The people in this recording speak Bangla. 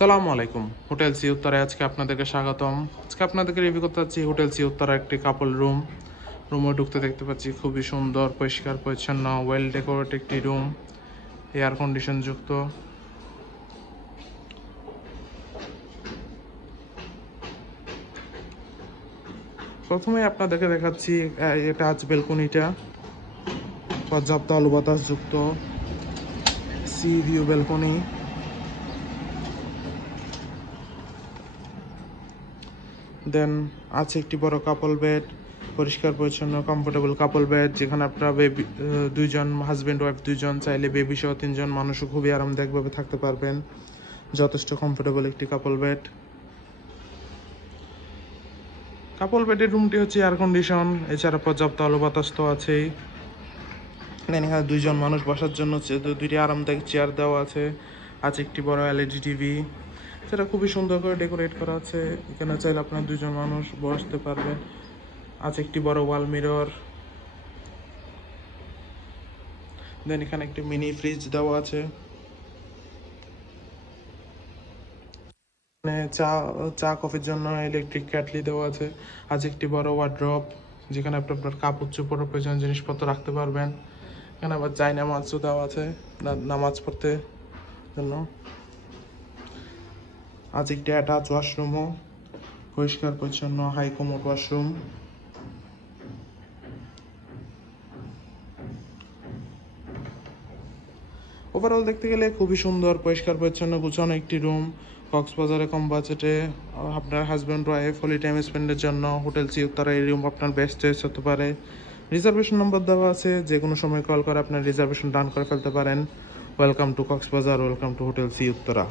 সালামু আলাইকুম। হোটেল সি উত্তরায় আজকে আপনাদেরকে স্বাগতম। আজকে আপনাদেরকে রিভিউ করতে যাচ্ছি হোটেল সি উত্তরা একটি কাপল রুম। রুমে ঢুকতে দেখতে পাচ্ছি খুবই সুন্দর, পরিষ্কার পরিচ্ছন্ন, ওয়েল ডেকোরেট একটি রুম, এয়ার কন্ডিশন যুক্ত। প্রথমে আপনাদেরকে দেখাচ্ছি এটা আজ বেলকনিটা, পর্যাপ্ত আলো বাতাস যুক্ত সি ভিউ বেলকনি। দেন আছে একটি বড় কাপল বেড, পরিষ্কার পরিচ্ছন্ন কমফোর্টেবল কাপল বেড, যেখানে আপনারা দুইজন হাজব্যান্ড ওয়াইফ দুইজন চাইলে বেবি সহ তিনজন মানুষও খুবই আরামদায়কভাবে থাকতে পারবেন। যথেষ্ট কমফোর্টেবল একটি কাপল বেড। কাপল বেডের রুমটি হচ্ছে এয়ার কন্ডিশন, এছাড়া পর্যাপ্ত আলো বাতাস তো আছেই। দেন এখানে দুইজন মানুষ বসার জন্য দুইটি আরামদায়ক চেয়ার দেওয়া আছে। আছে একটি বড় এলইডি টিভি, সেটা খুবই সুন্দর করে ডেকোরেট করা আছে। এখানে চাইলে আপনার দুজন মানুষ বসতে পারবেন। আছে একটি বড় ওয়াল মিরর। দেন এখানে একটি মিনি ফ্রিজ দেওয়া আছে। চা চা কফির জন্য ইলেকট্রিক কেটলি দেওয়া আছে। আছে একটি বড় ওয়ার্ড্রপ, যেখানে আপনি আপনার কাপড় চোপড় প্রয়োজনীয় জিনিসপত্র রাখতে পারবেন। এখানে আবার নামাজও দেওয়া আছে নামাজ পড়তে জন্য। আছে একটি অ্যাটাচ ওয়াশরুমও, পরিষ্কার পরিচ্ছন্ন হাই কমোড ওয়াশরুম। ওভারঅল দেখতে গেলে খুবই সুন্দর, পরিষ্কার পরিচ্ছন্ন, গুছানো একটি রুম। কক্সবাজারে কম বাজেটে আপনার হাজব্যান্ড ওয়াইফ হোলি টাইম স্পেন্ডের জন্য হোটেল সি উত্তরা এই রুম আপনার বেস্ট চয়েস হতে পারে। রিজার্ভেশন নম্বর দেওয়া আছে, যে কোনো সময় কল করে আপনার রিজার্ভেশন ডান করে ফেলতে পারেন। Welcome to Cox's Bazar, welcome to hotel sea Uttara.